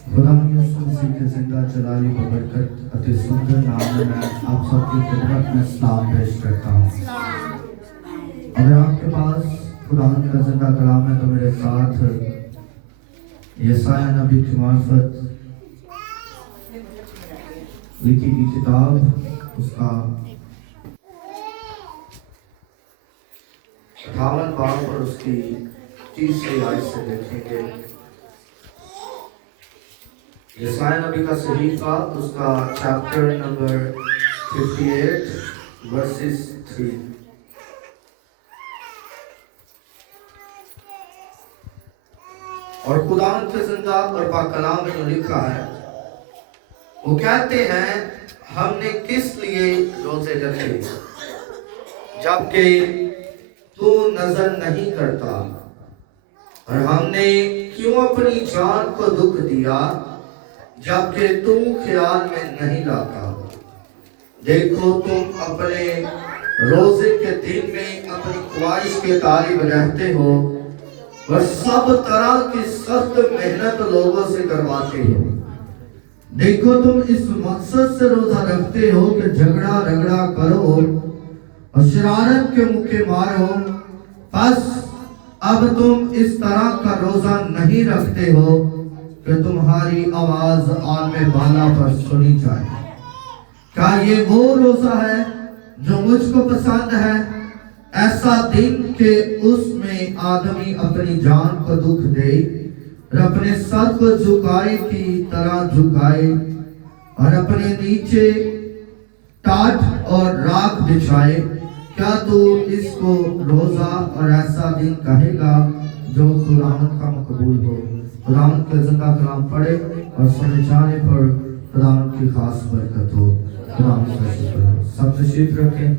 खुदा यीशु मसीह के जिंदा जलाली बबरकत अति सुंदर नाम में मैं आप सबकी खिदमत में सलाम पेश करता हूँ। अगर आपके पास खुदा का जिंदा कलाम है तो मेरे साथ यशायाह नबी की मार्फत लिखी गई किताब उसका 58 बाब और उसकी 30वीं आयत से देखेंगे। यशायाह नबी का सहीफा उसका चैप्टर नंबर 58 वर्सेस 3। और खुदा के जिंदा और पाक कलाम में जो लिखा है वो कहते हैं हमने किस लिए रोजे रखे जबकि तू नजर नहीं करता, और हमने क्यों अपनी जान को दुख दिया जबकि तू ख्याल में नहीं लाता। देखो तुम अपने रोजे के दिन में अपनी ख्वाहिश के तालिब रहते हो और सब तरह की सख्त मेहनत लोगों से करवाते हो। देखो तुम इस मकसद से रोजा रखते हो कि झगड़ा रगड़ा करो और शरारत के मुक्के मारो। बस अब तुम इस तरह का रोजा नहीं रखते हो कि तुम्हारी आवाज आलमे बाला पर सुनी जाए। क्या ये वो रोजा है जो मुझको पसंद है? ऐसा दिन के उसमें आदमी अपनी जान को दुख दे और अपने सर को झुकाए की तरह झुकाए और अपने नीचे टाट और राख बिछाए। क्या तू इसको रोजा और ऐसा दिन कहेगा जो खुदावंद का मकबूल हो? खुदावंद के जिंदा कलाम पढ़े और सुने जाने पर खुदावंद की खास बरकत हो। खुदावंद का शुक्र हो। सब तशरीफ रखें।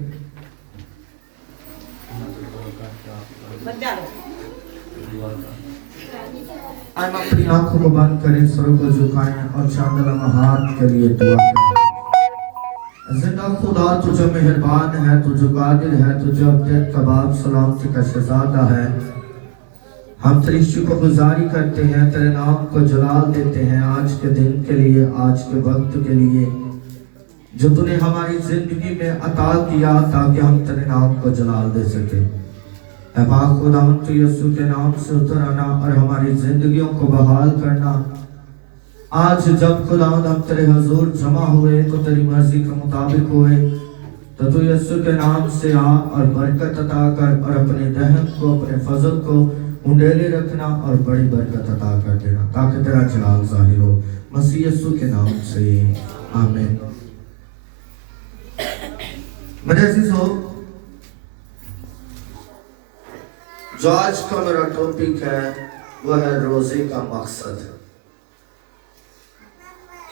हम अपनी आंखों को बंद करें, सरों को झुकाएं और चंद लम्हात के लिए दुआ करें। जिंदा खुदा तुझे मेहरबान है, तुझे कादिर है, तुझे अब्दत कबाब सलामती का शहजादा है। हम तेरी शुक्रगुजारी करते हैं, तेरे नाम को जलाल देते हैं आज के दिन के लिए, आज के वक्त के लिए जो तूने हमारी जिंदगी में अता किया ताकि हम तेरे नाम को जलाल दे सके। ऐ पाक खुदावंद तू यीशु के नाम से उतर आना और हमारी जिंदगियों को बहाल करना। आज जब खुदावंद हम तेरे हुजूर जमा हुए तो तेरी मर्जी के मुताबिक हुए, तो तू यीशु के नाम से आ और बरकत अता कर और अपने रहम को, अपने फजल को उंडेले रखना और बड़ी बरकत अता कर देना ताकि तेरा जलाल जाहिर हो। मसीह यीशु के नाम से आमीन। मेरे अजीजों, जो आज का मेरा टॉपिक है वह है रोजे का मकसद।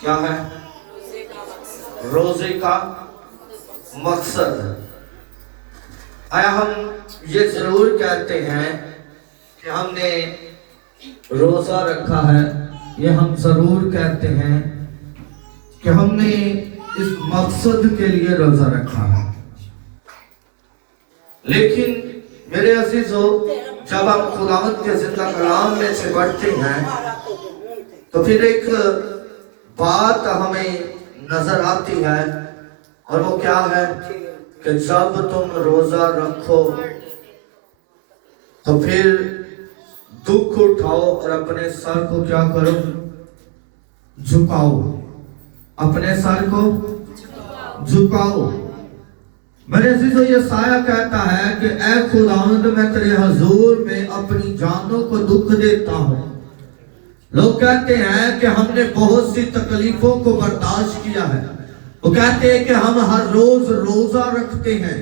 क्या है? रोजे का मकसद। आया हम ये जरूर कहते हैं कि हमने रोजा रखा है, ये हम जरूर कहते हैं कि हमने इस मकसद के लिए रोजा रखा है। लेकिन मेरे अजीजों, जब हम खुदावंद के जिंदा कलाम में से पढ़ते हैं तो फिर एक बात हमें नजर आती है, और वो क्या है कि जब तुम रोजा रखो तो फिर दुख उठाओ और अपने सर को क्या करो? झुकाओ। अपने सर को झुकाओ। मेरे अजीजों, ये साया कहता है कि ऐ खुदावंद मैं तेरे हुजूर में अपनी जानों को दुख देता हूँ। लोग कहते हैं कि हमने बहुत सी तकलीफों को बर्दाश्त किया है। वो कहते हैं कि हम हर रोज रोजा रखते हैं,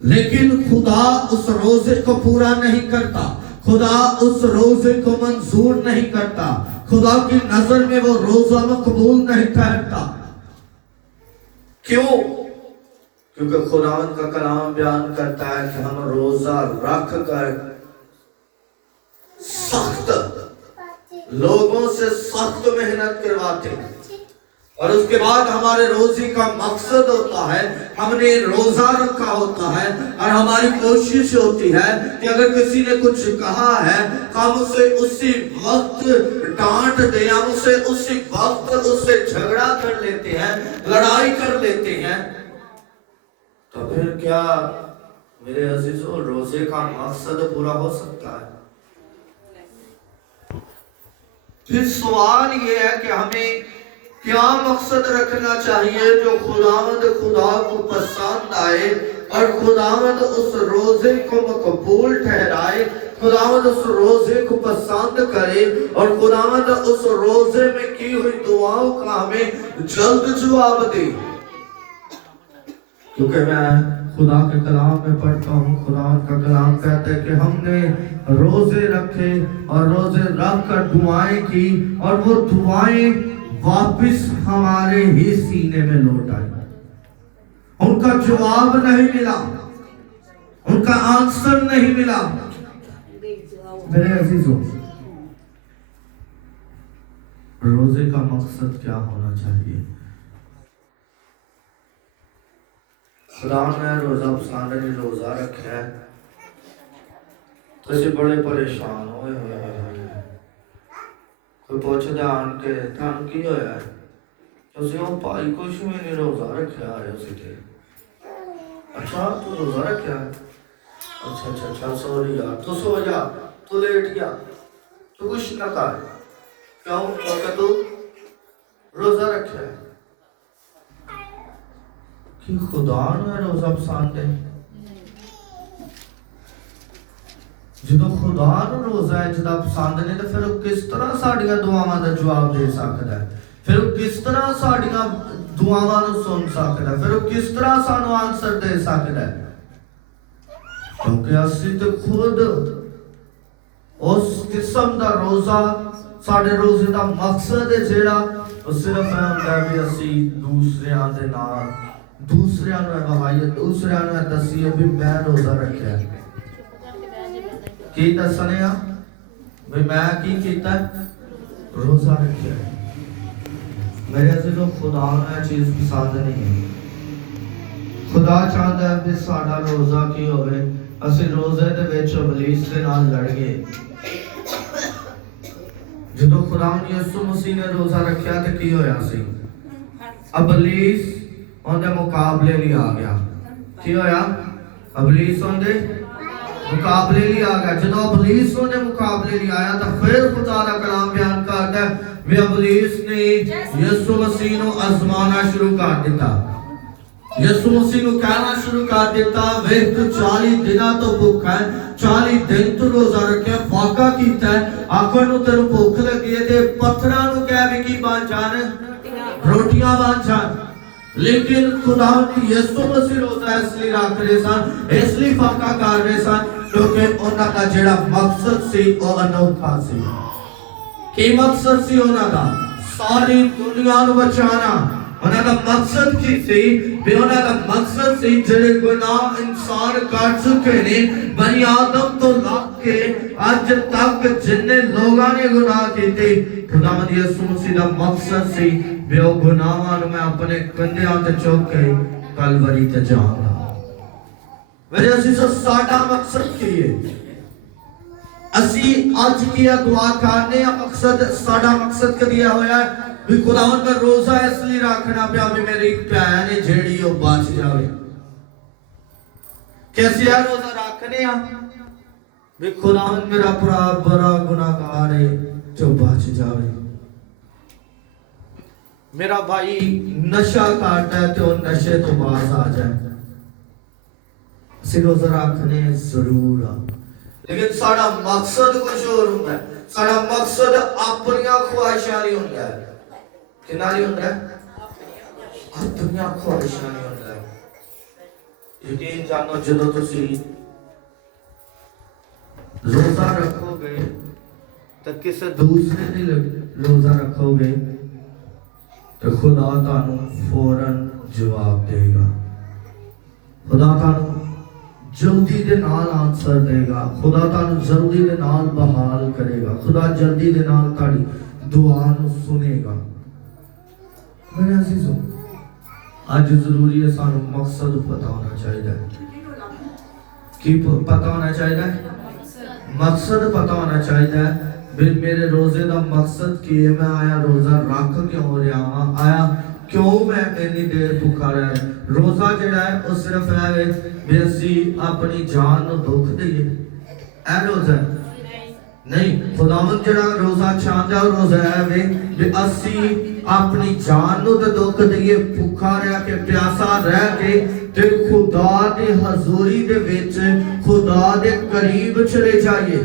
लेकिन खुदा उस रोजे को पूरा नहीं करता। खुदा उस रोजे को मंजूर नहीं करता। खुदा की नजर में वो रोजा मकबूल नहीं ठहरता। क्यों? क्योंकि खुदावंद का कलाम बयान करता है कि हम रोजा रख कर सख्त लोगों से सख्त मेहनत करवाते हैं, और उसके बाद हमारे रोजे का मकसद होता है, हमने रोजा रखा होता है और हमारी कोशिश होती है कि अगर किसी ने कुछ कहा है तो हम उसे उसी वक्त ڈانٹ دیں ہم اسے اسی وقت اس سے جھگڑا کر لیتے ہیں لڑائی کر لیتے ہیں تو پھر کیا میرے عزیزو روزے کا مقصد پورا ہو سکتا ہے؟ پھر سوال یہ ہے کہ ہمیں کیا مقصد رکھنا چاہیے جو خداوند خدا کو پسند آئے اور خداوند اس روزے کو مقبول ٹھہرائے، خداوند اس روزے کو پسند کرے اور خداوند اس روزے میں کی ہوئی دعاؤں کا ہمیں جلد جواب دے۔ کیونکہ میں خدا کے کلام میں پڑھتا ہوں، خدا کا کلام کہتا ہے کہ ہم نے روزے رکھے اور روزے رکھ کر دعائیں کی اور وہ دعائیں واپس ہمارے ہی سینے میں لوٹ آئی، ان کا جواب نہیں ملا، ان کا آنسر نہیں ملا۔ میرے عزیزوں، روزے کا مقصد کیا ہونا چاہیے؟ خدا نے روزہ پسند نہیں روزہ رکھا ہے تو اسے بڑے پریشان ہوئے کوئی پوچھتا آن کے تھان کی ہویا ہے اسے وہ پائی کچھ میں نہیں روزہ رکھا ہے اسے تھے اچھا تو روزہ رکھا ہے اچھا سوری یار تو سو جا تو لیٹ گیا تو کچھ نہ کر کیوں کہ تو روزہ رکھا ہے کہ خدا نے روزہ پسند ہے جدو خدا نے روزہ ہے جدا پسند نہیں تو پھر کس طرح ساڑیاں دعاواں دا جواب دے سکتا ہے، پھر کس طرح ساڑیاں دعاواں نو سن سکتا ہے، پھر کس طرح سانو آنسر دے سکتا ہے؟ کیونکہ اسی تو خود اس قسم دا روزہ ساڑے روزے دا مقصد ہے جیڑا اس صرف ہے ہوتا ہے بھی اسی دوسریاں دے نال دوسریاں نو بہائیت دوسریاں نو دسیے بھی میں روزہ رکھا ہے کی دسنے ہاں بھی میں کی کیتا ہے روزہ رکھا ہے۔ میرے عزیزوں خدا نے چیز پسند نہیں ہے، خدا چاہتا ہے بھی ساڑا روزہ کی ہوئے اسی روزے دے ویچ ابلیس دے نال لڑ گئے جدو خدا نے یسوع مسیح نے روزہ رکھیا تے کی ہویا سی ابلیس ان دے مقابلے لی آ گیا کی ہویا ابلیس ان دے مقابلے لی آ گیا جدو ابلیس ان دے مقابلے لی آیا تو پھر خدا کا کلام بیان کرتا ہے بھی ابلیس نے یسوع مسیح نو آزمانا شروع کر دیتا یسوع مسیح نو کہنا شروع کر دیتا وہ تو 40 دنوں تو بھوکا ہے 40 دن تو روزہ رکھے فاقہ کیتا ہے آخر نو تیرے بھوک لگی ہے تے پتھراں نو کہہ بھی کی بن جان روٹیاں بن جان لیکن خدا نے یسوع مسیح روزہ اس لیے رکھ رہے سن اس لیے فاقہ کر رہے سن کیونکہ انہاں دا جڑا مقصد سی وہ انوکھا سی کی مقصد سی انہاں دا ساری دنیا نو بچانا انہاں دا مقصد کی سی بھی انہاں دا مقصد سی جڑے گناہ انسان کر چکے نے بنی آدم تو لگ کے آج تک جننے لوگاں نے گناہ کیتے خداوند یسوع مسیح دا مقصد سی بھی وہ گناہاں نو میں اپنے کندھیاں تے چوک کے کلوری تے جاؤں گا۔ میرے عزیزو ساڈا مقصد کی ہے اسی آج کیا دعا کرنے مقصد ساڈا مقصد کدیا ہویا ہے بھی خداوند کا روزہ اس لیے رکھنا پیا بھی میری بہن جیڑی وہ بچ جاوے کیسے ہے روزہ رکھنے بھی خداوند میرا بڑا گناہگار ہے جو بچ جاوے میرا بھائی نشہ کرتا ہے تو نشے تو باز آ جائے اسی روزہ رکھنے ضرور لیکن ساڑا مقصد کچھ اور ہوتا ہے ساڑا مقصد اپنیاں خواہشاں نہیں ہوتا ہے کنا نہیں ہوتا ہے اپنیاں خواہشاں نہیں ہوتا ہے یقین جانو جدو تسی روزہ رکھو گے تو کسے دوسرے نے روزہ رکھو گے تو خدا تانو فوراً جواب دے گا خدا تانو جلدی دے نال آنسر دے گا خدا تانو جلدی دے نال بحال کرے گا خدا جلدی دے نال تاڑی دعا نو سنے گا۔ میرے عزیزو آج ضروری ہے سانو مقصد پتہ ہونا چاہیے کی پتہ ہونا چاہیے مقصد پتہ ہونا چاہیے भी मेरे रोजे का मकसद की है, मैं आया रोजा रख क्यों रहा वा, आया क्यों मैं इतनी देर भुखा रहा। रोजा जिहड़ा है वो सिर्फ है भी असी अपनी जान नूं दुख दईए, ऐ रोजा नहीं। खुदावंद जिहड़ा रोजा चाहता है रोजा है भी असी अपनी जान नूं ते दुख दईए, भुखा रह के प्यासा रह के ते खुदा दी हजूरी दे विच खुदा दे करीब चले जाइए।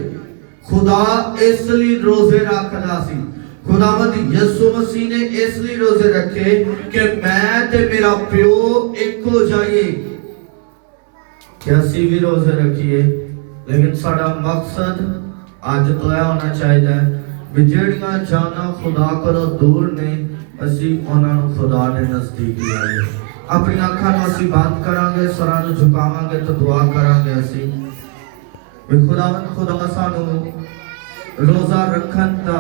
खुदा इसलिए रोजे रखदा सी, खुदावंद यीशु मसीह ने इसलिए रोजे रखे कि मैं ते मेरा प्यो एक हो जाइए। कि असी भी रोजे रखिए, लेकिन साडा मकसद अज तो यह होना चाहिए भी जिहड़ियां जाना खुदा कोलों दूर ने असी उन्हां नूं खुदा दे नजदीक लाइए। अपनी अखां नूं असी बंद करांगे, सरां नूं झुकावांगे तो दुआ करांगे असी भी खुदावंद खुदा सानू रोजा रखन दा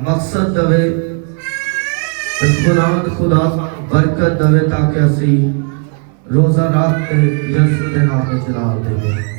मकसद दवे, खुदावंद खुदा सानू बरकत दवे ताकि असी रोजा रख के यीशु दे नाम विच जलाल देवे।